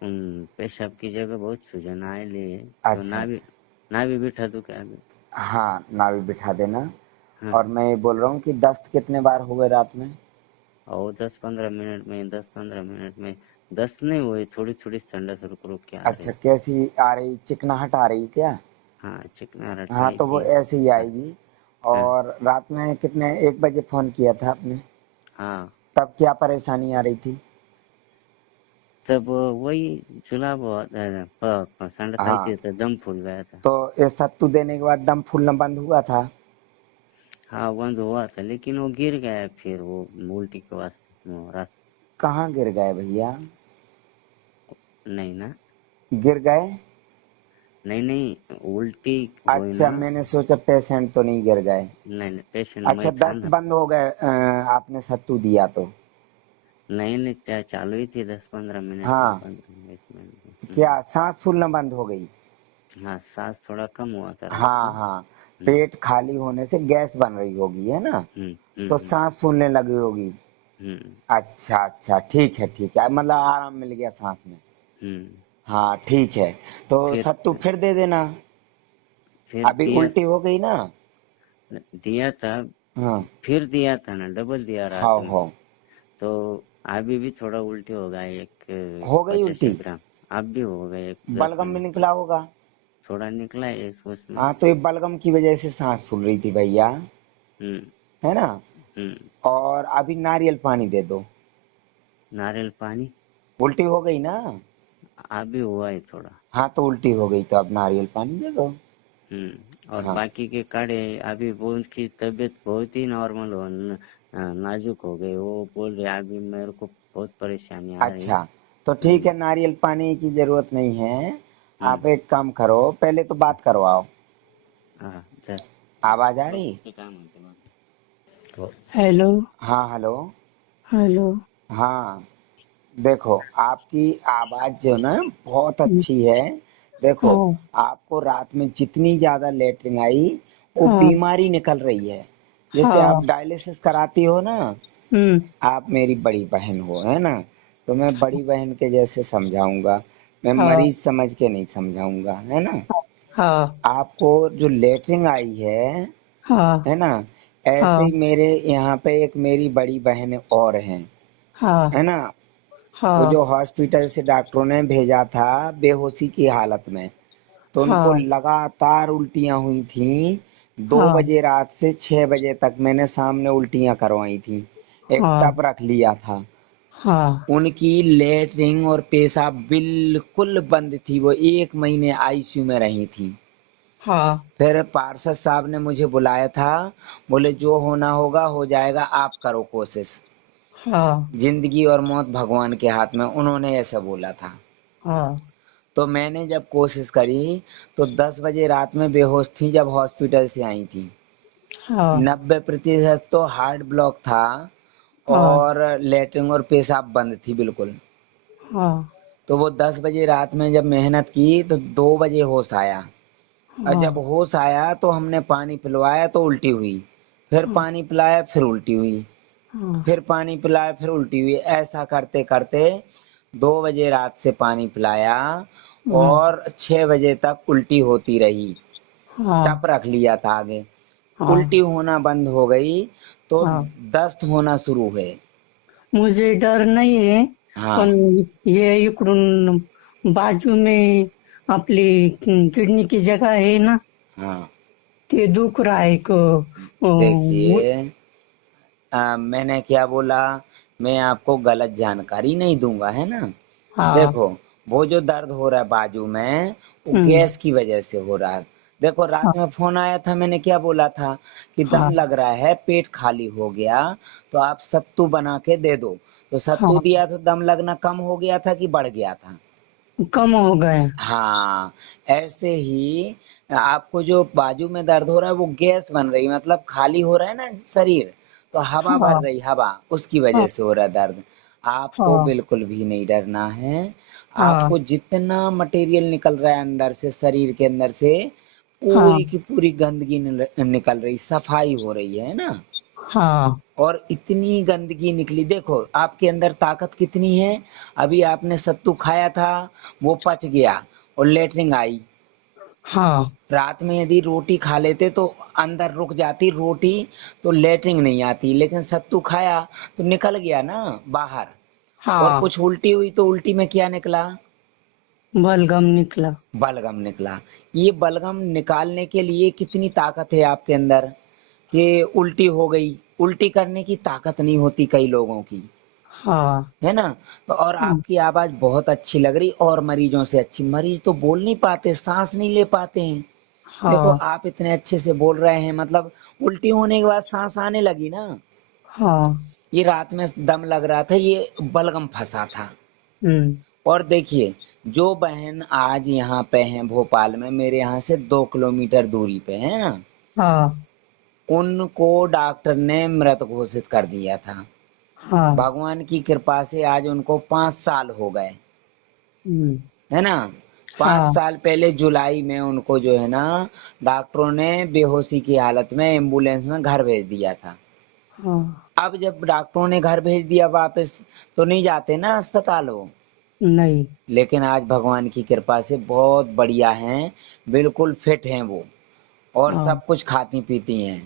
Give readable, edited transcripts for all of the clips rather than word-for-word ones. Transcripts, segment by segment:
पेशाब की जगह बहुत सूजन आए लिए, तो अच्छा अच्छा। ना भी बिठा दूं क्या अभी? हाँ, नाभि बिठा देना। हाँ और हाँ। मैं ये बोल रहा हूँ कि दस्त कितने बार हो गए रात में? और 10-15 मिनट में, 10-15 मिनट में। 10 नहीं हुए, थोड़ी थोड़ी संडस रुक रुक के आ अच्छा, रही। कैसी आ रही, चिकनाहट आ रही क्या? हाँ, चिकनाहट हाँ, टाइप तो वो की। ऐसे ही हाँ आएगी। हाँ। और रात में कितने, 1 बजे फोन किया था आपने? हाँ, तब क्या परेशानी आ रही थी? तब वही जुलाब संडस आई हाँ, थी, तो दम फूल गया था। तो ये सत्तू देने के बाद दम फूलना बंद हुआ था? हाँ, बंद हुआ था, लेकिन वो गिर गया फिर वो उल्टी के वास्ते रास्ते। कहाँ गिर गए भैया? नहीं ना। गिर गए? नहीं नहीं, उल्टी हुई अच्छा, ना। मैंने सोचा पेशेंट तो नहीं गिर गए। नहीं नहीं, पेशेंट अच्छा, मैं था दस्त ना। बंद हो गए आपने सत्तू दिया तो? नहीं नहीं, चालू ही थी 10-15 मिनट में, हाँ, 15-20 मिनट में। क्या सांस फूलना बंद हो गई? हाँ, सांस थोड़ा कम हुआ था रात हाँ को। हाँ, हम्म पेट खाली होने से गैस बन रही होगी, है ना? हम्म हम्म तो हम्म सांस फूलने लगी होगी। हम्म अच्छा अच्छा, ठीक है, मतलब आराम मिल गया सांस में। हम्म। हाँ ठीक है। तो फिर सत्तू फिर दे देना। फिर अभी दिया। उल्टी हो गई ना? दिया था। हाँ फिर दिया था ना, डबल दिया रात हाँ में। हाँ, तो अभी भी थोड़ा उल्टी हो गया, एक हो गई 50 उल्टी? ग्राम। अब भी हो गए, एक दस बलगम में पंद्रह निकला होगा। थोड़ा निकला है इस उसमें। हाँ, तो ये बलगम की वजह से सांस फूल रही थी भैया, हम्म है ना? हम्म। और अभी नारियल पानी दे दो। नारियल पानी। उल्टी हो गई ना? अभी हुआ है थोड़ा। हाँ, तो उल्टी हो गई तो अब नारियल पानी दे दो। और हाँ, बाकी के काढ़े। अभी वो उनकी तबीयत बहुत ही नॉर्मल नाजुक हो गई, वो बोल रहे अभी मेरे को बहुत परेशानी आ रही अच्छा, है। तो ठीक है, हम्म नारियल पानी की जरूरत नहीं है। हम्म। आप एक काम करो, पहले तो बात करवाओ। हाँ, दे। आवाज आ रही? तो काम होते बात। तो हेलो। हाँ हेलो। हेलो। हाँ, देखो, आपकी आवाज जो ना बहुत हम्म, अच्छी है। देखो, हाँ आपको रात में जितनी ज्यादा लेटरिन आई, वो हाँ बीमारी निकल रही है। जैसे हाँ। आप डायलिसिस कराती हो ना, हम्म। आप मेरी बड़ी बहन हो, है ना? तो मैं बड़ी बहन के जैसे समझाऊंगा, मैं हाँ मरीज समझ के नहीं समझाऊंगा, है ना? हाँ आपको जो लेटरिन आई हाँ है ना? ऐसे हाँ ही मेरे यहाँ पे एक मेरी बड़ी बहन और हैं, है हाँ ना? वो हाँ जो हॉस्पिटल से डॉक्टरों ने भेजा था बेहोशी की हालत में, तो उनको हाँ लगातार उल्टियां हुई थी। दो हाँ बजे रात से 6 बजे तक मैंने सामने उल्टियां करवाई थी। एक हाँ टब रख लिया था। हाँ उनकी लेटरिन और पेशाब बिल्कुल बंद थी, वो 1 महीने आईसीयू में रही थी। हाँ फिर पार्षद साहब ने मुझे बुलाया था, बोले जो होना होगा हो जाएगा, आप करो कोशिश। हाँ जिंदगी और मौत भगवान के हाथ में, उन्होंने ऐसा बोला था। हाँ तो मैंने जब कोशिश करी, तो 10 बजे रात में बेहोश थी जब हॉस्पिटल से आई थी। हाँ 90% तो हार्ट ब्लॉक था, हाँ और लेटरिन और पेशाब बंद थी बिल्कुल। हाँ तो वो 10 बजे रात में जब मेहनत की तो 2 बजे होश आया। और जब हाँ होश आया तो हमने पानी पिलवाया तो उल्टी हुई। फिर पानी पिलाया फिर उल्टी हुई। हाँ फिर पानी पिलाया फिर उल्टी हुई। ऐसा करते करते 2 बजे रात से पानी पिलाया, हाँ और 6 बजे तक उल्टी होती रही। टप हाँ रख लिया था आगे। उल्टी हाँ होना बंद हो गई, तो हाँ। दस्त होना शुरू है। मुझे डर नहीं है, हाँ पण ये इकडून बाजू में आपली किडनी की जगह है ना, हाँ, ते दुख रहा है देखिए, मैंने क्या बोला, मैं आपको गलत जानकारी नहीं दूंगा, है ना? हाँ। देखो, वो जो दर्द हो रहा है बाजू में, वो हम्म। गैस की वजह से हो रहा है। देखो, हाँ रात में फोन आया था, मैंने क्या बोला था कि दम हाँ लग रहा है, पेट खाली हो गया, तो आप सत्तू बना के दे दो। तो सत्तू हाँ। दिया तो दम लगना कम हो गया था कि बढ़ गया था? कम हो गए। हाँ, ऐसे ही आपको जो बाजू में दर्द हो रहा है, वो गैस बन रही, मतलब खाली हो रहा है ना शरीर, तो हवा भर हाँ रही, हवा, उसकी हाँ वजह से हो रहा है दर्द। आपको हाँ बिल्कुल भी नहीं डरना है। हाँ आपको जितना मटेरियल निकल रहा है अंदर से, शरीर के अंदर से हाँ पूरी की पूरी गंदगी निकल रही, सफाई हो रही है ना? हाँ और इतनी गंदगी निकली। देखो आपके अंदर ताकत कितनी है। अभी आपने सत्तू खाया था, वो पच गया और लेटरिन आई। हाँ रात में यदि रोटी खा लेते तो अंदर रुक जाती रोटी, तो लेटरिन नहीं आती, लेकिन सत्तू खाया तो निकल गया ना बाहर। और हाँ, कुछ उल्टी हुई तो उल्टी में क्या निकला? बलगम निकला। बलगम निकला। ये बलगम निकालने के लिए कितनी ताकत है आपके अंदर, कि उल्टी हो गई। उल्टी करने की ताकत नहीं होती कई लोगों की, हाँ। है ना। तो और हम्म, आपकी आवाज बहुत अच्छी लग रही, और मरीजों से अच्छी। मरीज तो बोल नहीं पाते, सांस नहीं ले पाते हैं। देखो हाँ आप इतने अच्छे से बोल रहे हैं, मतलब उल्टी होने के बाद सांस आने लगी ना। हाँ। ये रात में दम लग रहा था, ये बलगम फंसा था। हम्म। और देखिए, जो बहन आज यहाँ पे हैं भोपाल में, मेरे यहाँ से 2 किलोमीटर दूरी पे है ना, हाँ उनको डॉक्टर ने मृत घोषित कर दिया था। हाँ। भगवान की कृपा से आज उनको 5 साल हो गए, हम्म। है ना। पांच हाँ साल पहले जुलाई में उनको जो है ना, डॉक्टरों ने बेहोशी की हालत में एम्बुलेंस में घर भेज दिया था। हाँ। अब जब डॉक्टरों ने घर भेज दिया वापस, तो नहीं जाते ना अस्पताल वो। नहीं। लेकिन आज भगवान की कृपा से बहुत बढ़िया हैं, बिल्कुल फिट हैं वो, और हाँ सब कुछ खाती पीती हैं।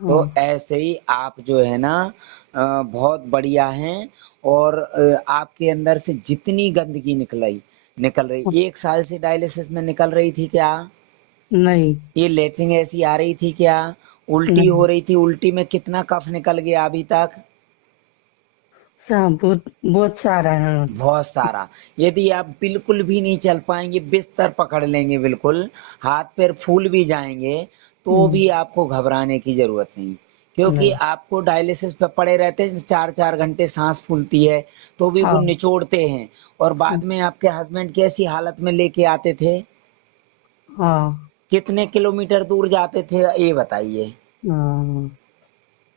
तो हाँ। ऐसे ही आप जो है ना, बहुत बढ़िया हैं। और आपके अंदर से जितनी गंदगी निकल रही, 1 साल से डायलिसिस में निकल रही थी क्या? नहीं। ये लेटरिन ऐसी आ रही थी क्या? उल्टी हो नहीं। रही थी, उल्टी में कितना कफ निकल गया अभी तक? सब बहुत बहुत सारा है। बहुत सारा। यदि आप बिल्कुल भी नहीं चल पाएंगे, बिस्तर पकड़ लेंगे बिल्कुल, हाथ पैर फूल भी जाएंगे, तो हम्म। भी आपको घबराने की जरूरत नहीं। क्योंकि नहीं। आपको डायलिसिस पे पड़े रहते हैं, 4 4 घंटे सांस फूलती है, तो भी वो हाँ। निचोड़ते हैं। और बाद में आपके हस्बैंड कैसी हालत में लेके आते थे? हाँ। कितने किलोमीटर दूर जाते थे ये बताइए? हाँ।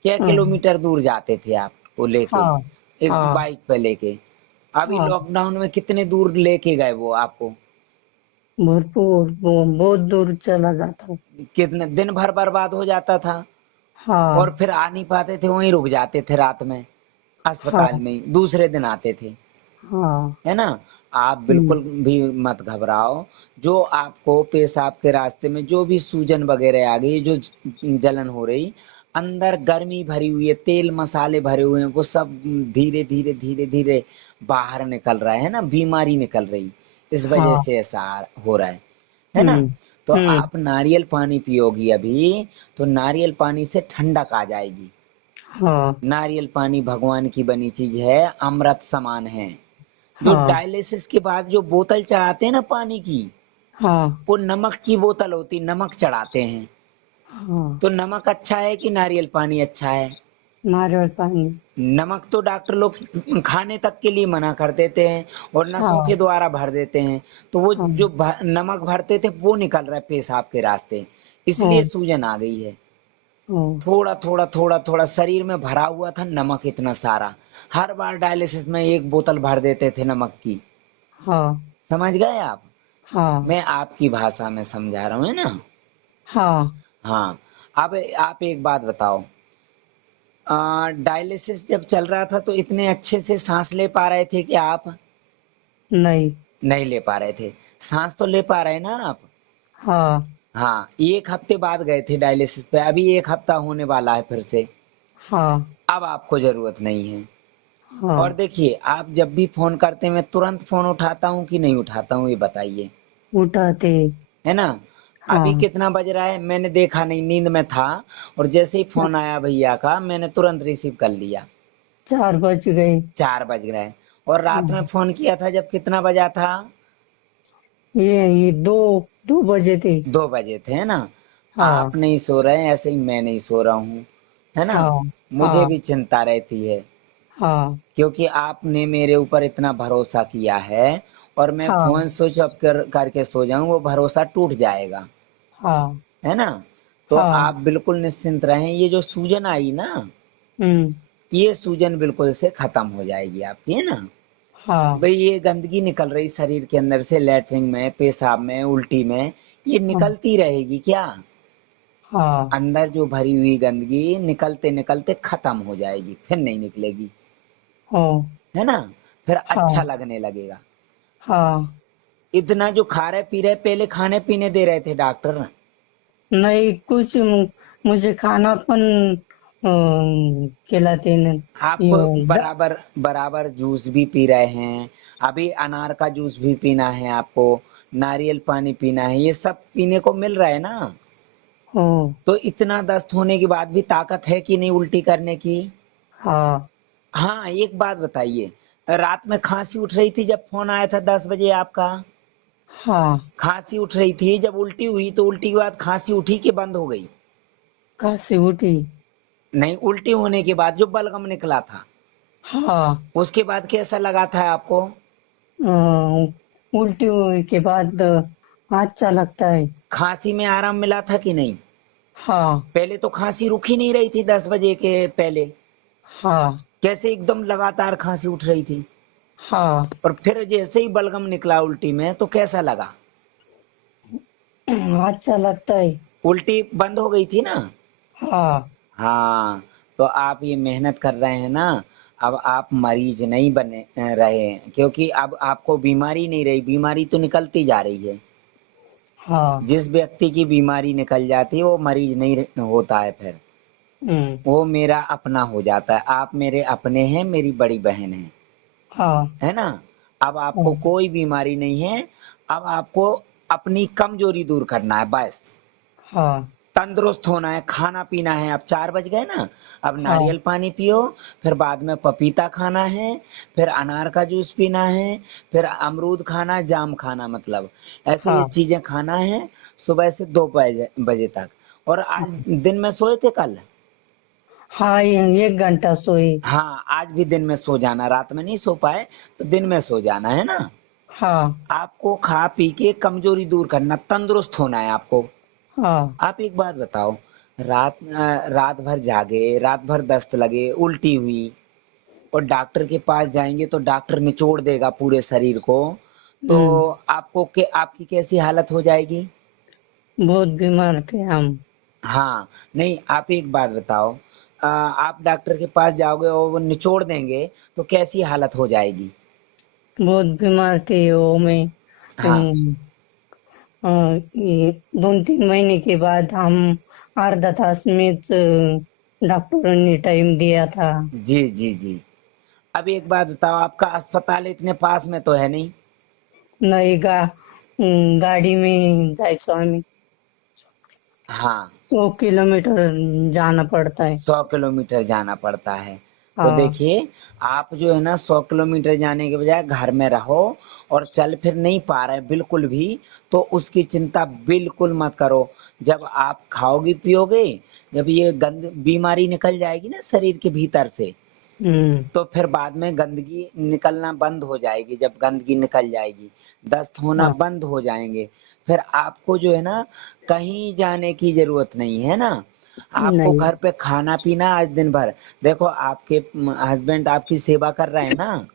क्या हाँ। किलोमीटर दूर जाते थे आपको लेके, हाँ। एक हाँ। बाइक पे लेके? अभी हाँ। लॉकडाउन में कितने दूर लेके गए वो आपको? भरपूर, वो बहुत दूर चला जाता। कितने दिन भर बर्बाद हो जाता था। और हाँ। फिर आ नहीं पाते थे, वहीं रुक जाते थे रात में अस्पताल हाँ। में ही, दूसरे दिन आते थे, हाँ। है ना। आप हम्म। बिल्कुल भी मत घबराओ। जो आपको पेशाब के रास्ते में जो भी सूजन वगैरह आ गई, जो जलन हो रही, अंदर गर्मी भरी हुई है, तेल मसाले भरे हुए हैं, वो सब धीरे धीरे धीरे धीरे बाहर निकल रहा है ना, बीमारी निकल रही, इस वजह हाँ। से ऐसा हो रहा है ना। हम्म। तो हम्म। आप नारियल पानी पियोगी अभी, तो नारियल पानी से ठंडक आ जाएगी। हाँ। नारियल पानी भगवान की बनी चीज है, अमृत समान है। जो हाँ। डायलिसिस के बाद जो बोतल चढ़ाते हैं ना पानी की, हाँ। वो नमक की बोतल होती, नमक चढ़ाते हैं। हाँ। तो नमक अच्छा है कि नारियल पानी अच्छा है? नारियल पानी। नमक तो डॉक्टर लोग खाने तक के लिए मना कर देते हैं, और नसों हाँ। के द्वारा भर देते हैं। तो वो हाँ। जो नमक भरते थे वो निकल रहा है पेशाब के रास्ते, इसलिए हाँ। सूजन आ गई है। हाँ। थोड़ा थोड़ा थोड़ा थोड़ा शरीर में भरा हुआ था नमक इतना सारा। हर बार डायलिसिस में एक बोतल भर देते थे नमक की। हाँ। समझ गए आप? हाँ। मैं आपकी भाषा में समझा रहा हूँ, है ना। हाँ। हाँ। अब आप एक बात बताओ, डायलिसिस जब चल रहा था तो इतने अच्छे से सांस ले पा रहे थे कि आप? नहीं। नहीं ले पा रहे थे। सांस तो ले पा रहे ना आप? हाँ। हाँ, 1 हफ्ते बाद गए थे डायलिसिस पे, अभी 1 हफ्ता होने वाला है फिर से। हाँ। अब आपको जरूरत नहीं है। और हाँ। देखिए, आप जब भी फोन करते हैं, मैं तुरंत फोन उठाता हूँ कि नहीं उठाता हूँ, ये बताइए, उठाते। है ना। अभी हाँ। कितना बज रहा है मैंने देखा नहीं, नींद में था, और जैसे ही फोन आया भैया का, मैंने तुरंत रिसीव कर लिया। 4 बज गए। 4 बज रहे। और रात में हाँ। फोन किया था जब कितना बजा था? ये 2 2 बजे थे। 2 बजे थे, है ना। आप हाँ। नहीं सो रहे हैं, ऐसे ही मैं नहीं सो रहा हूँ, है ना। हाँ। मुझे हाँ। भी चिंता रहती है, हाँ। क्योंकि आपने मेरे ऊपर इतना भरोसा किया है, और मैं हाँ। फोन स्विच ऑफ करके सो जाऊं, वो भरोसा टूट जाएगा, हाँ। है ना। तो हाँ। आप बिल्कुल निश्चिंत रहें, ये जो सूजन आई ना, हम्म। ये सूजन बिल्कुल से खत्म हो जाएगी आपकी, है ना। हाँ। भाई ये गंदगी निकल रही शरीर के अंदर से, लेटरिन में, पेशाब में, उल्टी में, ये हाँ। निकलती रहेगी क्या? हाँ अंदर जो भरी हुई गंदगी निकलते निकलते खत्म हो जाएगी, फिर नहीं निकलेगी, हो है ना? फिर अच्छा हाँ लगने लगेगा। हाँ। इतना जो खा रहे पी रहे, पहले खाने पीने दे रहे थे डॉक्टर? नहीं कुछ मुझे खानापन खिलाते न आप बराबर बराबर जूस भी पी रहे हैं, अभी अनार का जूस भी पीना है आपको, नारियल पानी पीना है, ये सब पीने को मिल रहा है ना? हो तो इतना दस्त होने के बाद भी ताकत है कि नहीं उल्टी करने की? हाँ हाँ, एक बात बताइए, रात में खांसी उठ रही थी जब फोन आया था 10 बजे आपका? हाँ। खांसी उठ रही थी, जब उल्टी हुई तो उल्टी के बाद खांसी उठी कि बंद हो गई? खांसी उठी। नहीं, उल्टी होने के बाद जो बलगम निकला था, हाँ उसके बाद कैसा लगा था आपको? उल्टी हुई के बाद अच्छा लगता है। खांसी में आराम मिला था कि नहीं? हाँ पहले तो खांसी रुक ही नहीं रही थी 10 बजे के पहले, हाँ कैसे एकदम लगातार खांसी उठ रही थी, हाँ। और फिर जैसे ही बलगम निकला उल्टी में तो कैसा लगा? अच्छा लगता है। उल्टी बंद हो गई थी ना? हाँ हाँ, तो आप ये मेहनत कर रहे हैं ना, अब आप मरीज नहीं बने रहे हैं, क्योंकि अब आपको बीमारी नहीं रही, बीमारी तो निकलती जा रही है। हाँ। जिस व्यक्ति की बीमारी निकल जाती है वो मरीज नहीं होता है, फिर हम्म। वो मेरा अपना हो जाता है। आप मेरे अपने हैं, मेरी बड़ी बहन है, हाँ है ना? अब आपको हाँ कोई बीमारी नहीं है, अब आपको अपनी कमजोरी दूर करना है बस। हाँ तंदुरुस्त होना है, खाना पीना है। अब 4 बज गए ना, अब हाँ नारियल पानी पियो, फिर बाद में पपीता खाना है, फिर अनार का जूस पीना है, फिर अमरूद खाना, जाम खाना, मतलब ऐसे ये हाँ चीजें खाना है सुबह से 2 बजे तक। और आज दिन में सोए थे कल? हाँ। ये 1 घंटा सोई। हाँ, आज भी दिन में सो जाना, रात में नहीं सो पाए तो दिन में सो जाना, है ना? हाँ आपको खा पी के कमजोरी दूर करना, तंदुरुस्त होना है आपको। हाँ आप एक बात बताओ, रात भर जागे, रात भर दस्त लगे, उल्टी हुई, और डॉक्टर के पास जाएंगे तो डॉक्टर निचोड़ देगा पूरे शरीर को, तो हम्म। आपको के आपकी कैसी हालत हो जाएगी? बहुत बीमार थे हम। हाँ, नहीं, आप एक बात बताओ, आप डॉक्टर के पास जाओगे और वो निचोड़ देंगे तो कैसी हालत हो जाएगी? बहुत बीमार थे वो मैं। हाँ, ये 2-3 महीने के बाद हम अर्धा तास में डॉक्टर ने टाइम दिया था। जी जी जी। अब एक बात बताओ, आपका अस्पताल इतने पास में तो है नहीं? नहीं गाड़ी में जायचो आम्ही। हाँ, 100 किलोमीटर जाना पड़ता है। 100 किलोमीटर जाना पड़ता है। तो हाँ। देखिए, आप जो है ना 100 किलोमीटर जाने के बजाय घर में रहो, और चल फिर नहीं पा रहे बिल्कुल भी, तो उसकी चिंता बिल्कुल मत करो। जब आप खाओगे पियोगे, जब ये गंद बीमारी निकल जाएगी ना शरीर के भीतर से, हम्म। तो फिर बाद में गंदगी निकलना बंद हो जाएगी। जब गंदगी निकल जाएगी, दस्त होना हाँ। बंद हो जाएंगे, फिर आपको जो है ना कहीं जाने की जरूरत नहीं है ना। आपको नहीं। घर पे खाना पीना आज दिन भर, देखो आपके हस्बैंड आपकी सेवा कर रहे हैं ना,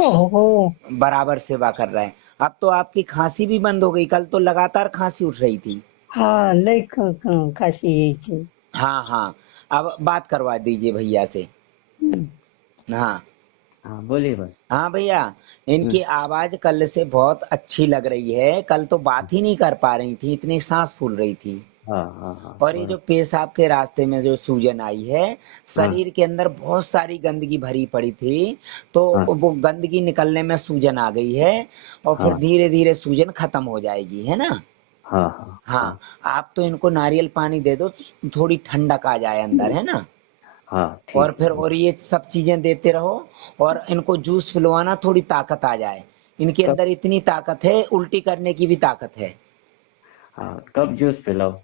ओहो। बराबर सेवा कर रहे हैं। अब तो आपकी खांसी भी बंद हो गई, कल तो लगातार खांसी उठ रही थी। हाँ लई काशी यायची। हाँ हाँ, अब बात करवा दीजिए भैया से। हम्म। हाँ हाँ बोलिए भाई। हाँ भैया, हम्म, इनकी आवाज कल से बहुत अच्छी लग रही है, कल तो बात ही नहीं कर पा रही थी, इतनी सांस फूल रही थी। हाँ हाँ हाँ और ये जो पेशाब के रास्ते में जो सूजन आई है, हाँ शरीर के अंदर बहुत सारी गंदगी भरी पड़ी थी, तो हाँ वो गंदगी निकलने में सूजन आ गई है, और फिर हाँ धीरे धीरे सूजन खत्म हो जाएगी, है ना? हाँ हाँ हाँ, हाँ आप तो इनको नारियल पानी दे दो, थोड़ी ठंडक आ जाए अंदर, है ना? हाँ और ठीक है फिर ठीक। और ये सब चीजें देते रहो, और इनको जूस पिलवाना, थोड़ी ताकत आ जाए। इनके कब अंदर इतनी ताकत है, उल्टी करने की भी ताकत है। हाँ कब जूस पिलाओ।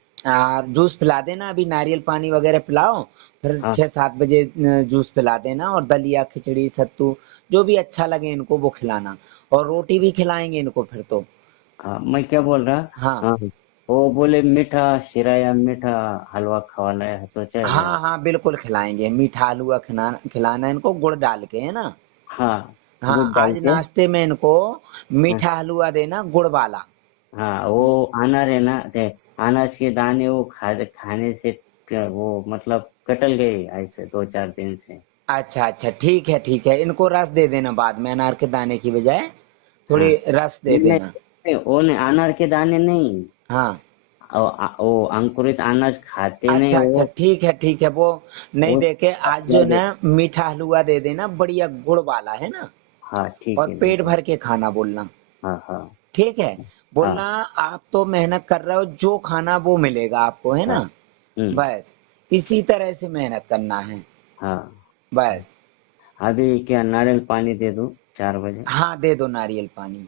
जूस पिला देना, अभी नारियल पानी वगैरह पिलाओ, फिर हाँ 6-7 बजे जूस पिला देना, और दलिया खिचड़ी सत्तू जो भी अच्छा लगे इनको वो खिलाना, और रोटी भी खिलाएंगे इनको फिर तो। हाँ मैं क्या बोल रहा। हाँ हाँ वो बोले मीठा शिरा या मीठा हलवा खवाना है तो चलेगा। हाँ हाँ, बिल्कुल खिलाएंगे, मीठा हलवा खिलाना खिलाना इनको, गुड़ डाल के, है ना? हाँ गुड़ हाँ, डाल आज के। नाश्ते में इनको हाँ मीठा हलवा देना, गुड़ वाला। हाँ वो अनार है ना ते अनाज के दाने वो खाने से वो मतलब कटल गए ऐसे 2-4 दिन से। अच्छा अच्छा, ठीक है ठीक है, इनको रस दे देना बाद में, अनार के दाने की बजाय हाँ थोड़ी रस दे नहीं देना। वो नहीं, अनार के दाने नहीं, हाँ, वो अंकुरित अनाज खाते नहीं अच्छा अच्छा, वो। ठीक है, वो नहीं वो देके आज जो ना मीठा हलवा दे देना, बढ़िया गुड़ वाला, है ना। हाँ ठीक और है पेट दीदी। भर के खाना बोलना, हाँ हाँ ठीक है। बोलना हाँ आप तो मेहनत कर रहे हो, जो खाना वो मिलेगा आपको, है हाँ। ना। हम्म। बस इसी तरह से मेहनत करना है, हाँ बस। अभी क्या नारियल पानी दे दूं 4 बजे? हाँ, दे दो नारियल पानी।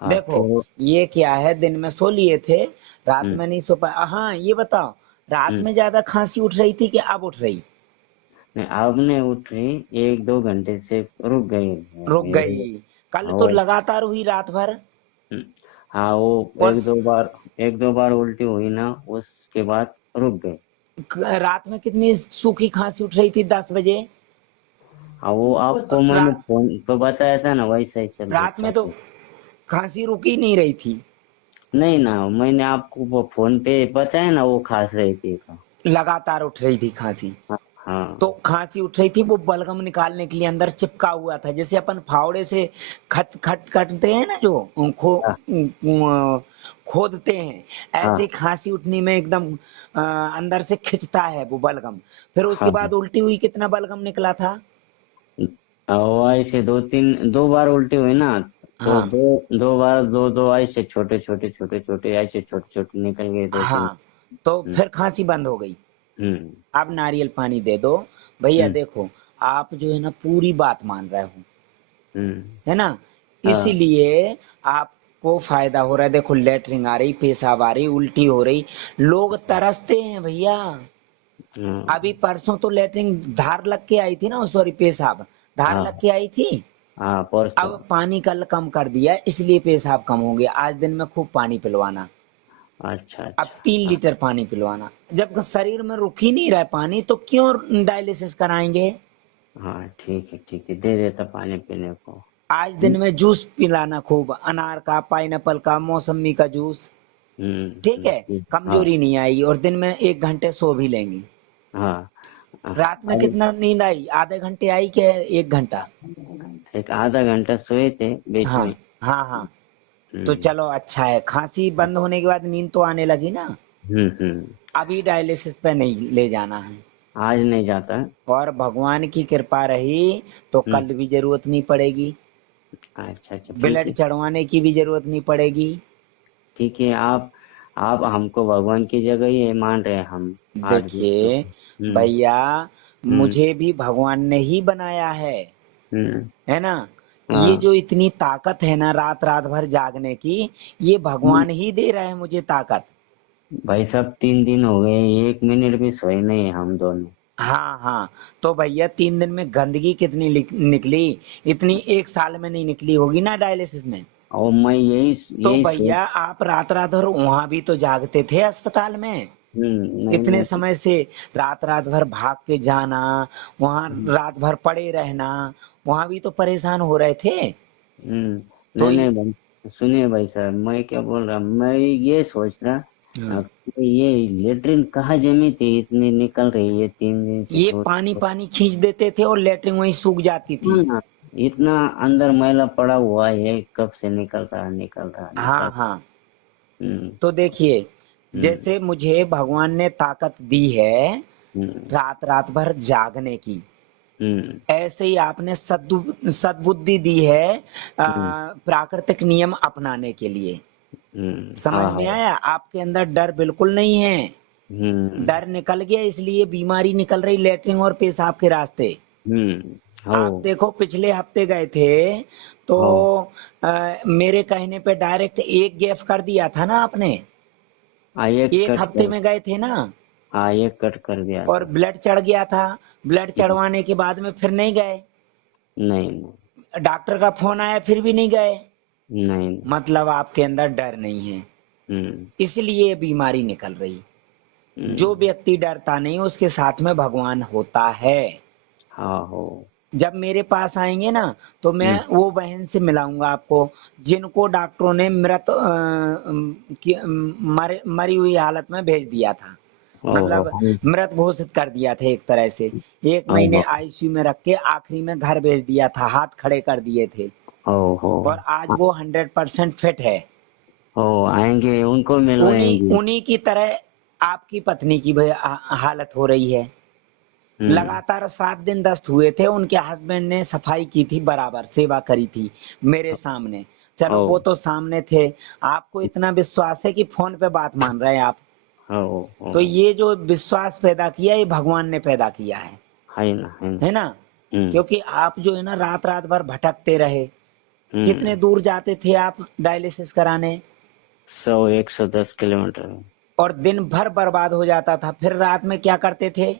हाँ देखो, फिर ये क्या है, दिन में सो लिए थे, रात हम्म में नहीं सो पाए। हाँ, ये बताओ, रात हम्म। में ज्यादा खांसी उठ रही थी कि अब उठ रही? नहीं अब नहीं उठ रही, 1-2 घंटे से रुक गई है रुक मेरी। गई। कल हाँ तो वो लगातार हुई रात भर। हम्म, हाँ वो और 1-2 बार उल्टी हुई ना, उसके बाद रुक गई। रात में कितनी सूखी खांसी उठ रही थी, 10 बजे? हाँ वो आपको मैंने रात फोन पे बताया था ना, वैसा ही चल रही रात में तो खांसी। खांसी रुक ही नहीं रही थी, नहीं ना, मैंने आपको वो फोन पे बताया ना, वो खांस रही थी तो। लगातार उठ रही थी खांसी। हाँ तो हाँ खांसी उठ रही थी, वो बलगम निकालने के लिए अंदर चिपका हुआ था, जैसे अपन फावड़े से खट खट कटते हैं ना, जो हाँ खोदते हैं, ऐसे हाँ ही खांसी उठने में एकदम अंदर से खिंचता है वो बलगम। फिर उसके हाँ। बाद उल्टी हुई, कितना बलगम निकला था? वो ऐसे 2-3 2 बार उल्टी हुई ना, तो हाँ 2 2 बार 2 2 ऐसे छोटे छोटे ऐसे छोटे छोटे निकल गए 2-3। हाँ, तो हम्म फिर खांसी बंद हो गई। हम्म अब नारियल पानी दे दो। भैया हम्म देखो, आप जो है ना पूरी बात मान रहे हो, हम्म। है ना, हाँ इसीलिए आपको फायदा हो रहा है। देखो, लेटरिन आ रही, पेशाब आ रही, उल्टी हो रही, लोग तरसते हैं भैया। हाँ अभी परसों तो लेटरिन धार लग के आई थी ना, सॉरी, पेशाब धार लग हाँ के आई थी। हाँ परसों। अब पानी कल कम कर दिया, इसलिए पेशाब कम हो गया। आज दिन में खूब पानी पिलवाना। अच्छा अब अच्छा। 3 लीटर पानी पिलवाना। जब शरीर में रुक ही नहीं रहा है पानी, तो क्यों डायलिसिस कराएंगे? हाँ ठीक है दे देता पानी पीने को। आज दिन में जूस पिलाना खूब, अनार का, पाइनएप्पल का, मौसमी का जूस, ठीक है। हाँ कमजोरी नहीं आई, और दिन में 1 घंटे सो भी लेंगी। हाँ। रात में अभी कितना नींद आई, आधे घंटे आई क्या, 1 घंटा? एक आधा घंटा सोए थे बीच हाँ में। हाँ हाँ, तो हम्म चलो अच्छा है, खांसी बंद होने के बाद नींद तो आने लगी ना। हम्म। अभी डायलिसिस पे नहीं ले जाना है। आज नहीं जाता। और भगवान की कृपा रही तो हम्म। कल भी जरूरत नहीं पड़ेगी, अच्छा अच्छा ठीक ब्लड है। चढ़वाने की भी जरूरत नहीं पड़ेगी। ठीक है आप हमको भगवान की जगह ही मान रहे हैं हम आज भी तो। देखिए भैया, हम्म मुझे भी भगवान ने ही बनाया हम्म। है ना। ये हाँ जो इतनी ताकत है ना, रात रात भर जागने की, ये हम्म, भगवान ही दे रहा है मुझे ताकत। भाई साहब 3 दिन हो गए, 1 मिनट भी सोए नहीं हम दोनों। हाँ हाँ, तो भैया 3 दिन में गंदगी कितनी निकली, इतनी 1 साल में नहीं निकली होगी ना डायलिसिस में। और मैं यही तो यही सोच। भैया आप रात रात भर वहां भी तो जागते थे अस्पताल में, नहीं इतने नहीं। समय से रात रात भर भाग के जाना, वहां हम्म रात भर पड़े रहना, वहां भी तो परेशान हो रहे थे। तो नहीं नहीं भाई सुनिए भाई साहब, मैं क्या बोल रहा, मैं ये सोच रहा हाँ, कि ये लेटरिन कहाँ जमी थी, इतनी निकल रही है 3 दिन से ये पानी थोड़ी। पानी खींच देते थे और लेटरिन वहीं सूख जाती थी। हाँ, इतना अंदर मैला पड़ा हुआ है, कब से निकल रहा निकल रहा हाँ निकल। हाँ, हम्म तो देखिए, हम्म जैसे मुझे भगवान ने ताकत दी है हम्म रात रात भर जागने की, हम्म ऐसे ही आपने सद्बुद्धि दी है हम्म प्राकृतिक नियम अपनाने के लिए। समझ हाँ में हाँ। आया? आपके अंदर डर बिल्कुल नहीं है, हम्म डर निकल गया, इसलिए बीमारी निकल रही लेटरिन और पेशाब के रास्ते। हो आप देखो, पिछले हफ्ते गए थे तो हो। मेरे कहने पे डायरेक्ट एक गैप कर दिया था ना आपने, हाँ एक एक कट हफ्ते कर। में गए थे ना। हाँ एक कट कर दिया और था। ब्लड चढ़ गया था, ब्लड हम्म, चढ़वाने के बाद में फिर नहीं गए, नहीं नहीं डॉक्टर का फोन आया फिर भी नहीं गए। नहीं नहीं। मतलब आपके अंदर डर नहीं है, हम्म इसलिए ये बीमारी निकल रही। जो हम्म। व्यक्ति डरता नहीं, उसके साथ में भगवान होता है। हाँ हो। जब मेरे पास आएंगे ना तो मैं वो बहन से मिलाऊंगा आपको, जिनको डॉक्टरों ने मरी हुई हालत में भेज दिया था, ओहो। मतलब मृत घोषित कर दिया था एक तरह से। 1 महीने ओहो। आईसीयू में रख के आखिरी में घर भेज दिया था, हाथ खड़े कर दिए थे। ओहो। और आज वो 100% फिट है। ओ, आएंगे, उनको उन्हीं मिलवाएंगे। उन्हीं की तरह आपकी पत्नी की भी हालत हो रही है। हम्म। लगातार 7 दिन दस्त हुए थे, उनके हस्बैंड ने सफाई की थी, बराबर सेवा करी थी मेरे सामने। चलो ओ। वो तो सामने थे, आपको इतना विश्वास है कि फोन पे बात मान रहे हैं आप। ओ। तो ओ। ये जो विश्वास पैदा किया, ये भगवान ने पैदा किया है ना, है ना। है ना। हम्म। क्योंकि आप जो है ना रात रात भर भटकते रहे। कितने हम्म। दूर जाते थे आप डायलिसिस कराने? 100-110 किलोमीटर। और दिन भर बर्बाद हो जाता था, फिर रात में क्या करते थे?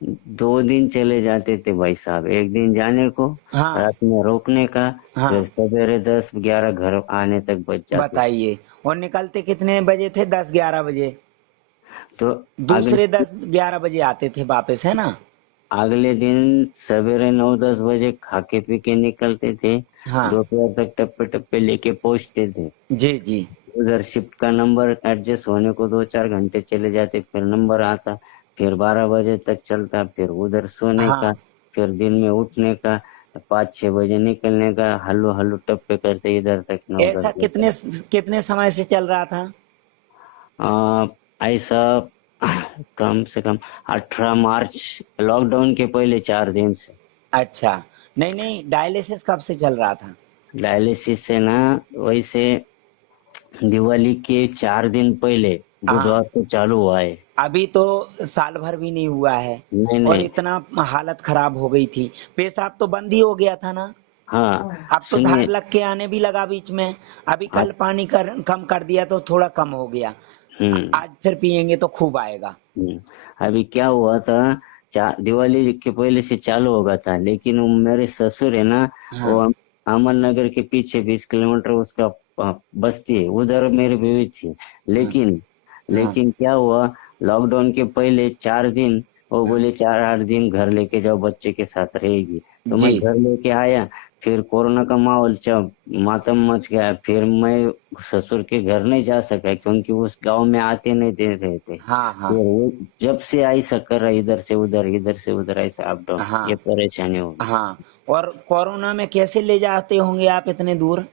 2 दिन चले जाते थे भाई साहब, एक दिन जाने को, हाँ, रात में रोकने का, फिर हाँ, सवेरे 10-11 घर आने तक बच जाते थे। बताइए। और निकलते कितने बजे थे? 10-11 बजे। तो अगले दूसरे 10-11 बजे आते थे वापस, है ना। अगले दिन सवेरे 9-10 बजे खा के पी के निकलते थे। हाँ, दोपहर तक टप्पे टप्पे लेके पहुंचते थे। जी जी। उधर शिफ्ट का नंबर एडजस्ट होने को 2-4 घंटे चले जाते, फिर नंबर आता, फिर 12 बजे तक चलता, फिर उधर सोने का, हाँ, फिर दिन में उठने का, 5-6 बजे निकलने का, हल्लो हल्लो टप्पे करते इधर तक नौ ऐसा दस कितने बजे कितने समय से चल रहा था? ऐसा कम से कम 18 मार्च, लॉकडाउन के पहले 4 दिन से। अच्छा, नहीं नहीं, डायलिसिस कब से चल रहा था? डायलिसिस से ना, वैसे दिवाली के 4 दिन पहले हाँ, बुधवार को चालू हुआ है। अभी तो साल भर भी नहीं हुआ है। नहीं और नहीं। इतना हालत खराब हो गई थी, पेशाब तो बंद ही हो गया था ना। हाँ, अब तो धार सुनिए। लग के आने भी लगा बीच में। अभी आप। कल पानी कम कर दिया तो थोड़ा कम हो गया। हम्म। आज फिर पियेंगे तो खूब आएगा। हम्म। अभी क्या हुआ था, दिवाली के पहले से चालू होगा था, लेकिन वो मेरे ससुर है ना, वो हाँ, अमन नगर के पीछे 20 किलोमीटर उसका बस्ती है, उधर मेरी बीवी थी। हाँ, लेकिन हाँ, लेकिन क्या हुआ, लॉकडाउन के पहले 4 दिन वो हाँ, बोले 4-8 दिन घर लेके जाओ, बच्चे के साथ रहेगी। तो जी, मैं घर लेके आया। फिर कोरोना का माहौल जब मातम मच गया, फिर मैं ससुर के घर नहीं जा सका, क्योंकि उस गांव में आते नहीं दे रहे थे। हाँ, फिर हाँ, वो जब से ऐसा कर रहा है, इधर से उधर, इधर से उधर, ऐसा अप डाउन, हाँ, ये परेशानी होगी। हाँ। और कोरोना में कैसे ले जाते होंगे आप इतने दूर?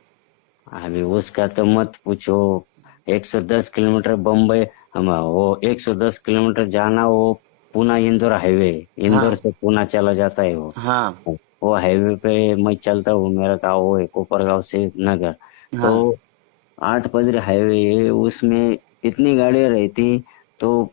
अभी उसका तो मत पूछो। 110 किलोमीटर बम्बई, हम वो 110 किलोमीटर जाना, वो पुणे इंदौर हाईवे, इंदौर हाँ, से पुणे चला जाता है वो। हाँ, वो हाईवे पे मैं चलता हूँ, मेरा गाँव वो है कोपरगांव से नगर। तो हाँ। 8 पदरी हाईवे है, उसमें इतनी गाड़ियां रहती, तो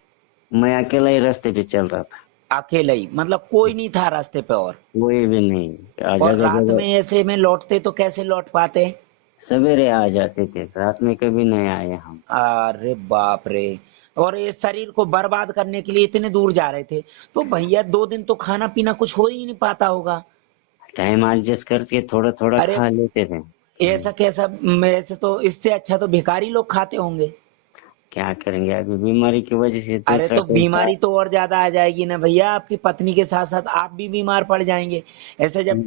मैं अकेला ही रास्ते पे चल रहा था। अकेले ही, मतलब कोई नहीं था रास्ते पे? कोई भी नहीं, और जगह रात जगह। में ऐसे में लौटते तो कैसे लौट पाते? सवेरे आ जाते थे, रात में कभी नहीं आए हम। अरे बाप रे। और ये शरीर को बर्बाद करने के लिए इतने दूर जा रहे थे, तो भैया 2 दिन तो खाना पीना कुछ हो ही नहीं पाता होगा। टाइम एडजस्ट करके थोड़ा थोड़ा अरे खा लेते थे। ऐसा कैसा? ऐसे तो इससे अच्छा तो भिखारी लोग खाते होंगे। क्या करेंगे, अभी बीमारी की वजह से अरे दूसरा तो पैसा। बीमारी तो और ज्यादा आ जाएगी ना भैया, आपकी पत्नी के साथ साथ आप भी बीमार पड़ जाएंगे। ऐसे जब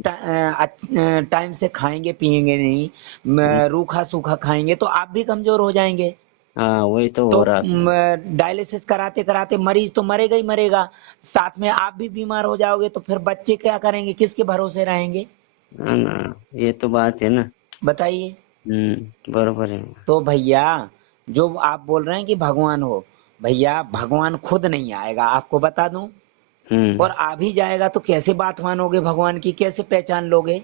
टाइम से खाएंगे पिएंगे नहीं, रूखा सूखा खाएंगे तो आप भी कमजोर हो जाएंगे। हाँ, वही तो तो हो रहा था। डायलिसिस कराते कराते मरीज तो मरेगा ही मरेगा, साथ में आप भी बीमार हो जाओगे, तो फिर बच्चे क्या करेंगे, किसके भरोसे रहेंगे? हाँ ना, ये तो बात है ना। बताइए। बरोबर है। तो भैया, जो आप बोल रहे हैं कि भगवान हो, भैया भगवान खुद नहीं आएगा, आपको बता दूं। और हम्म। आ भी जाएगा तो कैसे बात मानोगे भगवान की, कैसे पहचान लोगे?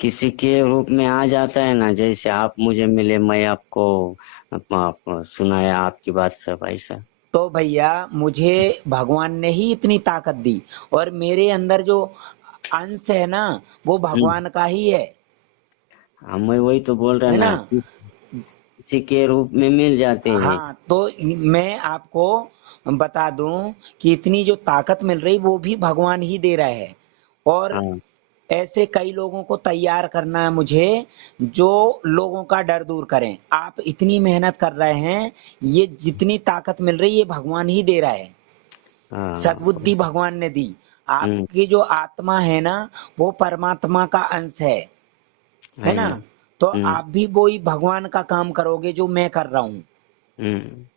किसी के रूप में आ जाता है ना, जैसे आप मुझे मिले, मैं आपको सुनाया आपकी बात, सब ऐसा। तो भैया मुझे भगवान ने ही इतनी ताकत दी, और मेरे अंदर जो अंश है ना, वो हम्म। भगवान का ही हाँ, मैं वही तो बोल रहा है ना। ना, किसी के रूप में मिल जाते हैं। हाँ, तो मैं आपको बता दूं कि इतनी जो ताकत मिल रही वो भी भगवान ही दे रहा है। और हाँ। ऐसे कई लोगों को तैयार करना है मुझे, जो लोगों का डर दूर करें। आप इतनी मेहनत कर रहे हैं, ये जितनी ताकत मिल रही है ये भगवान ही दे रहा है। हाँ। सद्बुद्धि भगवान ने दी। आपकी जो आत्मा है ना वो परमात्मा का अंश है ना। तो आप भी वही भगवान का काम करोगे जो मैं कर रहा हूँ,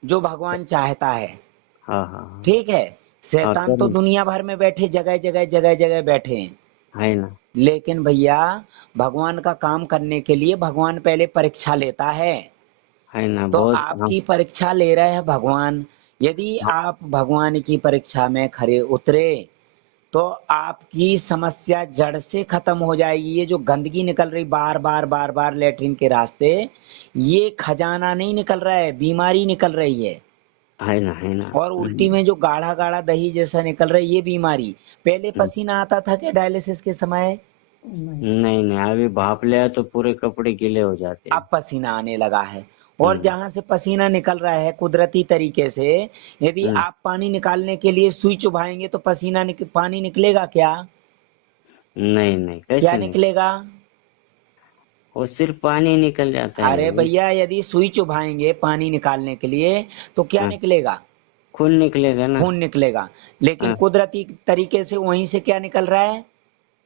जो भगवान चाहता है। हाँ हाँ ठीक है। हाँ शैतान तो दुनिया भर में बैठे, जगह जगह जगह जगह बैठे हैं, है ना, लेकिन भैया भगवान का काम करने के लिए भगवान पहले परीक्षा लेता है। है ना, तो बहुत आपकी परीक्षा ले रहे हैं भगवान। यदि आप भगवान की परीक्षा में खरे उतरे तो आपकी समस्या जड़ से खत्म हो जाएगी। ये जो गंदगी निकल रही बार बार बार बार लेटरिन के रास्ते, ये खजाना नहीं निकल रहा है, बीमारी निकल रही है। है ना। और उल्टी में जो गाढ़ा गाढ़ा दही जैसा निकल रहा है, ये बीमारी। पहले पसीना आता था क्या डायलिसिस के समय? नहीं नहीं, अभी भाप लिया तो पूरे कपड़े गीले हो जाते हैं। अब पसीना आने लगा है। और हम्म, जहां से पसीना निकल रहा है कुदरती तरीके से, यदि हम्म, आप पानी निकालने के लिए सुई चुभाएंगे तो पानी निकलेगा क्या? नहीं नहीं, क्या कैसे नहीं, निकलेगा? वो सिर्फ पानी निकल जाता है अरे वो। भैया यदि सुई चुभाएंगे पानी निकालने के लिए तो क्या हाँ, निकलेगा? खून निकलेगा ना। खून निकलेगा। लेकिन हाँ, कुदरती तरीके से वहीं से क्या निकल रहा है?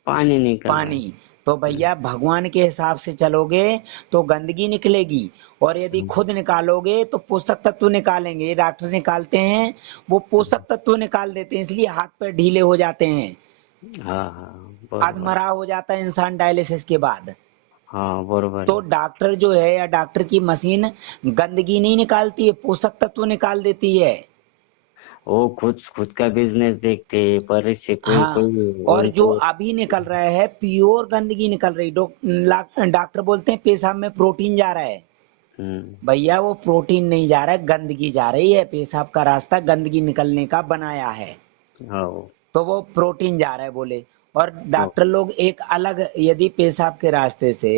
पानी निकल रहा पानी। है। तो भैया भगवान के हिसाब से चलोगे तो गंदगी निकलेगी, और यदि हम्म, खुद निकालोगे तो पोषक तत्व निकालेंगे। ये डॉक्टर निकालते हैं, वो पोषक तत्व निकाल देते हैं, इसलिए हाथ पैर ढीले हो जाते हैं, हाँ हाँ बरोबर। अधमरा हो जाता है इंसान डायलिसिस के बाद। हाँ बरोबर तो है। डॉक्टर जो है या डॉक्टर की मशीन गंदगी नहीं निकालती है, पोषक तत्व निकाल देती है। वो खुद खुद का बिजनेस देखते हैं, पर इससे कोई हाँ। कोई और जो उनको। अभी निकल रहा है प्योर गंदगी निकल रही, डॉक्टर बोलते हैं पेशाब में प्रोटीन जा रहा है। हम्म, भैया वो प्रोटीन नहीं जा रहा है, गंदगी जा रही है। पेशाब का रास्ता गंदगी निकलने का बनाया है, हाँ तो वो प्रोटीन जा रहा है बोले। और हाँ डॉक्टर लोग एक अलग, यदि पेशाब के रास्ते से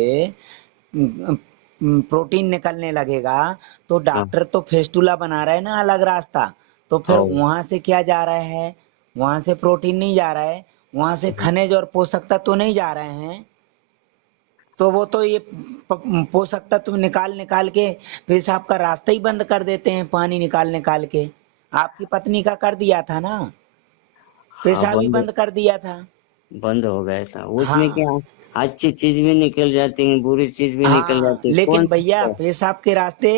प्रोटीन निकलने लगेगा तो हाँ डॉक्टर तो फेस्टुला बना रहा है ना, अलग रास्ता। तो फिर हाँ वहां से क्या जा रहा है? वहां से प्रोटीन नहीं जा रहा है, वहां से खनिज और पोषक तत्व नहीं जा रहे हैं। तो वो तो ये पोषक तत्व निकाल निकाल के पेशाब का रास्ता ही बंद कर देते हैं, पानी निकाल निकाल के। आपकी पत्नी का कर दिया था ना, हाँ, पेशाब ही बंद बंद कर दिया था। बंद हो गया था उसमें हाँ। क्या। अच्छी चीज भी निकल जाती है, बुरी चीज भी निकल हाँ जाती है, लेकिन कौन भैया सा पेशाब के रास्ते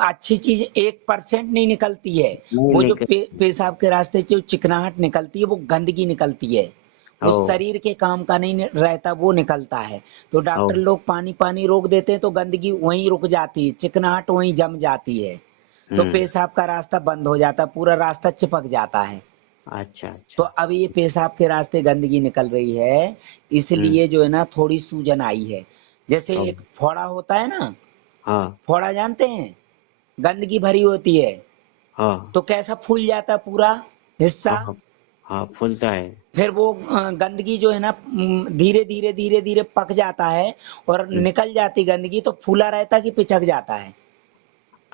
अच्छी चीज 1% नहीं निकलती है। नहीं वो जो निकल। पेशाब के रास्ते जो चिकनाहट निकलती है वो गंदगी निकलती है, वो ओ शरीर के काम का नहीं रहता, वो निकलता है। तो ओ डॉक्टर लोग पानी पानी रोक देते हैं तो गंदगी वहीं रुक जाती है, चिकनाहट वहीं जम जाती है। तो हम्म, पेशाब का रास्ता बंद हो जाता है, पूरा रास्ता चिपक जाता है। अच्छा तो अच्छा। अब ये पेशाब के रास्ते गंदगी निकल रही है, हम्म, इसलिए जो है ना थोड़ी सूजन आई है। जैसे ओ एक फोड़ा होता है ना, हाँ फोड़ा जानते हैं, गंदगी भरी होती है हाँ तो कैसा फूल जाता है पूरा हिस्सा। हाँ हाँ, फूलता है। फिर वो गंदगी जो है ना धीरे धीरे धीरे धीरे पक जाता है और हम्म, निकल जाती गंदगी, तो फूला रहता कि पिचक जाता है।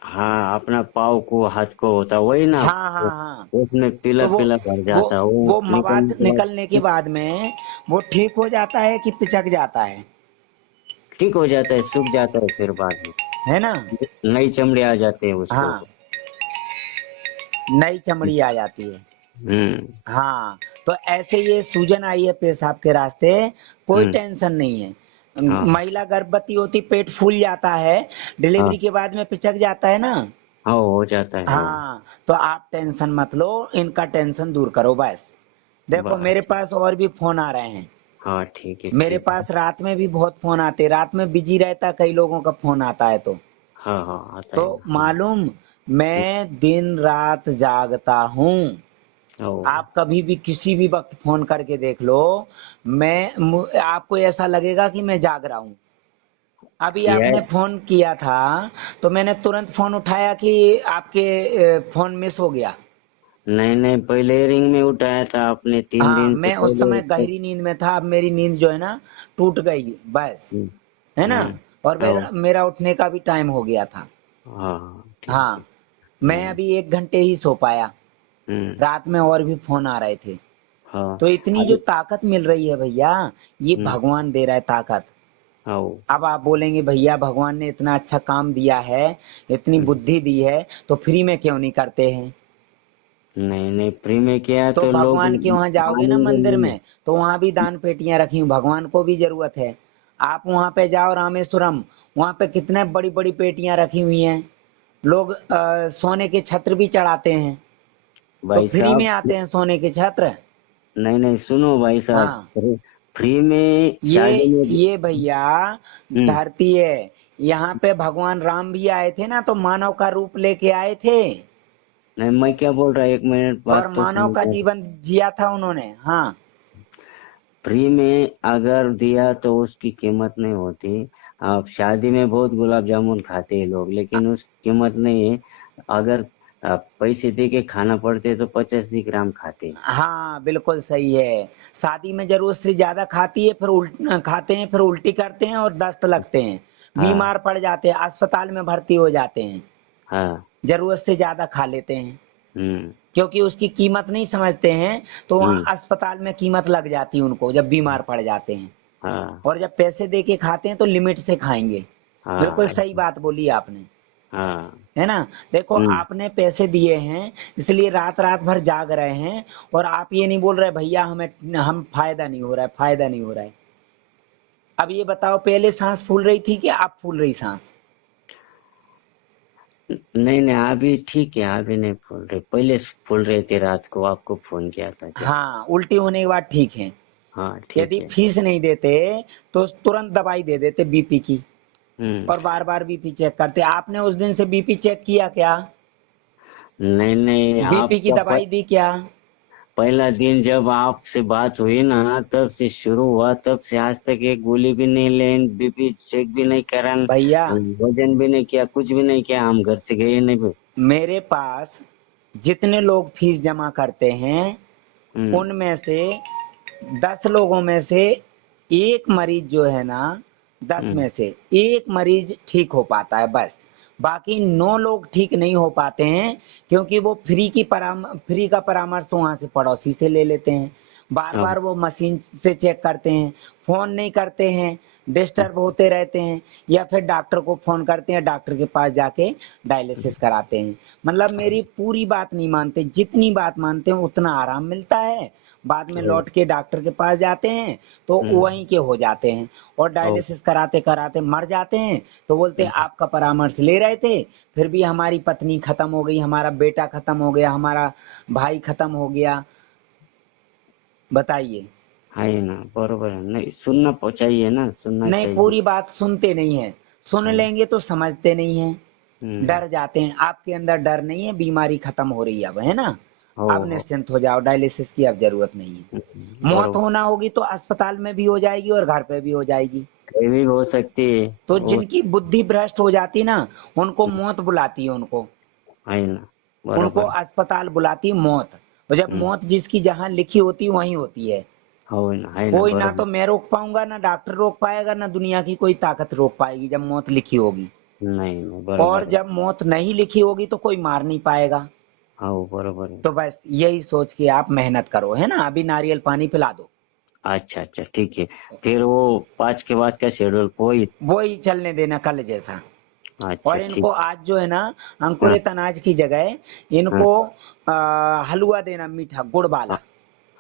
हाँ, अपना पाव को हाथ को होता वही ना। हाँ हाँ वो- हाँ। उसमें पीला तो वो पीला भर वो जाता, वो वो निकलने मवाद के बाद निकलने के बाद में वो ठीक हो जाता है कि पिचक जाता है? ठीक हो जाता है, सूख जाता है, फिर बाद में है ना। नई चमड़ी आ जाती है उसके हाँ, ऊपर। नई चमड़ी आ जाती है। हम्म, हाँ। तो ऐसे ये सूजन आई है पेशाब के रास्ते, कोई हम्म, टेंशन नहीं है। हाँ महिला गर्भवती होती पेट फूल जाता है, हाँ डिलीवरी के बाद में पिचक जाता है ना। हाँ, हो जाता है वो। हाँ। तो आप टेंशन मत लो, इनका टेंशन दूर करो बस। देखो मेरे बस, पास और भी फोन आ रहे हैं, हाँ ठीक है मेरे ठीक है। पास रात में भी बहुत फोन आते, रात में बिजी रहता, कई लोगों का फोन आता है। हाँ हाँ, आता तो है ना। मालूम, मैं दिन रात जागता हूँ। ओ आप कभी भी किसी भी वक्त फोन करके देख लो, आपको ऐसा लगेगा कि मैं जाग रहा हूँ। अभी किया है। आपने फोन किया था तो मैंने तुरंत फोन उठाया कि आपके फोन मिस हो गया। नहीं नहीं, पहले रिंग में उठाया था आपने, तीन हाँ, दिन से मैं उस पहले समय गहरी नींद में था, अब मेरी नींद जो है ना टूट गई बस। हम्म, है ना। और ओ मेरा उठने का भी टाइम हो गया था। हाँ हाँ, ठीक है। हाँ। मैं हम्म, अभी 1 घंटे ही सो पाया, हम्म, रात में और भी फोन आ रहे थे। हाँ तो इतनी जो अरे, ताकत मिल रही है भैया, ये हम्म, भगवान दे रहा है ताकत। आओ, अब आप बोलेंगे भैया भगवान ने इतना अच्छा काम दिया है, इतनी हम्म, बुद्धि दी है, तो फ्री में क्यों नहीं करते हैं? नहीं नहीं, फ्री में किया तो तो लोग भगवान के वहां जाओगे ना मानेंगे मंदिर नहीं। में, तो वहां भी दान पेटियां रखी हुई, भगवान को भी जरूरत है। आप वहां पे जाओ रामेश्वरम, वहां पे कितने बड़ी बड़ी पेटियां रखी हुई हैं, लोग सोने के छत्र भी चढ़ाते हैं, तो भाई फ्री में साहब, आते हैं सोने के छत्र। नहीं नहीं, सुनो भाई साहब, हाँ, फ्री में शादी में ये भैया हम्म, धरती है, यहाँ पे भगवान राम भी आए थे ना, तो मानव का रूप लेके आए थे नहीं मैं क्या बोल रहा, एक मिनट और बात तो मानव का सुनो। जीवन जिया था उन्होंने। हाँ, फ्री में अगर दिया तो उसकी कीमत नहीं होती। आप शादी में बहुत गुलाब जामुन खाते हैं लोग, लेकिन उस कीमत नहीं है। अगर पैसे दे के खाना पड़ते तो 85 ग्राम खाते। हाँ, बिल्कुल सही है। शादी में जरूरत से ज्यादा खाती है, फिर खाते हैं, फिर उल्टी करते हैं और दस्त लगते हैं, हाँ बीमार पड़ जाते हैं, अस्पताल में भर्ती हो जाते हैं, हाँ। जरूरत से ज्यादा खा लेते हैं, हम्म क्योंकि उसकी कीमत नहीं समझते हैं, तो वहाँ हम्म। अस्पताल में कीमत लग जाती है उनको जब बीमार पड़ जाते हैं। हाँ और जब पैसे दे के खाते हैं तो लिमिट से खाएंगे। बिल्कुल हाँ सही बात बोली आपने, हाँ। है ना। देखो, हम्म। आपने पैसे दिए हैं, इसलिए रात रात भर जाग रहे हैं, और आप ये नहीं बोल रहे भैया हमें हम फायदा नहीं हो रहा है, फायदा नहीं हो रहा है। अब ये बताओ, पहले सांस फूल रही थी कि अब फूल रही सांस? नहीं नहीं, अभी ठीक है, अभी नहीं फूल रहे, पहले फूल रहे थे, रात को आपको फोन किया था जब। हाँ, उल्टी होने के बाद ठीक है। हाँ ठीक यदि है। फीस नहीं देते तो तुरंत दवाई दे देते बीपी की, हम्म। और बार बार बीपी चेक करते। आपने उस दिन से बीपी चेक किया क्या? नहीं नहीं, बीपी की आपका दवाई दी क्या? पहला दिन जब आपसे बात हुई ना, तब से शुरू हुआ, तब से आज तक एक गोली भी नहीं लेन, बीपी चेक भी नहीं करा, भैया, वजन भी नहीं किया, कुछ भी नहीं किया, हम घर से गए नहीं भी। मेरे पास जितने लोग फीस जमा करते हैं, हम्म उनमें से 10 लोगों में से एक मरीज जो है ना, 10 हम्म। में से एक मरीज ठीक हो पाता है बस। बाकी 9 लोग ठीक नहीं हो पाते हैं, क्योंकि वो फ्री का परामर्श वहां से पड़ोसी से ले लेते हैं, बार हाँ बार वो मशीन से चेक करते हैं, फोन नहीं करते हैं, डिस्टर्ब होते रहते हैं, या फिर डॉक्टर को फोन करते हैं, डॉक्टर के पास जाके डायलिसिस कराते हैं। मतलब मेरी पूरी बात नहीं मानते, जितनी बात मानते हैं उतना आराम मिलता है, बाद में ओ, लौट के डॉक्टर के पास जाते हैं तो हम्म, वहीं के हो जाते हैं, और ओ, डायलिसिस कराते कराते मर जाते हैं। तो बोलते हैं हम्म। आपका परामर्श ले रहे थे, फिर भी हमारी पत्नी खत्म हो गई, हमारा बेटा खत्म हो गया, हमारा भाई खत्म हो गया। बताइए। है ना, बरोबर है, नहीं सुनना चाहिए ना, सुनना नहीं, चाहिए। पूरी बात सुनते नहीं है, सुन हाँ। लेंगे तो समझते नहीं है, हम्म। डर जाते हैं। आपके अंदर डर नहीं है, बीमारी खत्म हो रही है अब, है ना। अब हो। निश्चिंत हो जाओ, डायलिसिस की अब जरूरत नहीं है। मौत बरोबर। होना होगी तो अस्पताल में भी हो जाएगी और घर पे भी हो जाएगी। कहीं भी हो सकती है तो वो। जिनकी बुद्धि भ्रष्ट हो जाती ना, उनको मौत बुलाती है, उनको है ना, उनको बरोबर। अस्पताल बुलाती है मौत। और जब हम्म। मौत जिसकी जहां लिखी होती है वहीं होती है। हो ना, है ना, कोई ना बरोबर। तो मैं रोक पाऊंगा, ना डॉक्टर रोक पाएगा, ना दुनिया की कोई ताकत रोक पाएगी जब मौत लिखी होगी। नहीं नहीं, और बरोबर है। जब मौत नहीं लिखी होगी तो कोई मार नहीं पाएगा। हाँ, वो बरोबर है। तो बस यही सोच के आप मेहनत करो, है ना। अभी नारियल पानी पिला दो। अच्छा अच्छा, ठीक है। फिर वो 5 के बाद का शेड्यूल कोई। वो ही चलने देना कल जैसा। अच्छा और इनको ठीक। आज जो है ना, हाँ अंकुरित अनाज की जगह हाँ इनको हलवा देना, मीठा गुड़ हाँ वाला।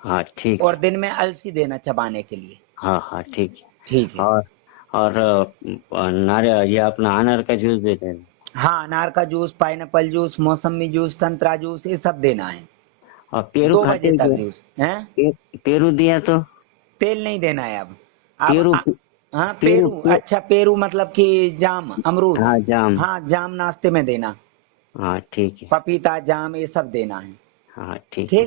हाँ, ठीक और है। दिन में अलसी देना चबाने के लिए। हाँ हाँ, ठीक ठीक है। है। और नारियल, ये अपना अनार का जूस दे देना। हाँ, अनार का जूस, पाइनएप्पल जूस, मौसमी जूस, संतरा जूस, ये सब देना है। और पेरू 2 बजे खाते हैं तक क्या? जूस है। पेरू दिया तो। तेल नहीं देना है अब। पेरू हाँ, पेरू पेरू, पे, अच्छा पेरू मतलब कि जाम, अमरूद। हाँ जाम। हाँ, जाम नाश्ते में देना, हाँ ठीक है। पपीता, जाम, ये सब देना है। हाँ ठीक है। ठीक।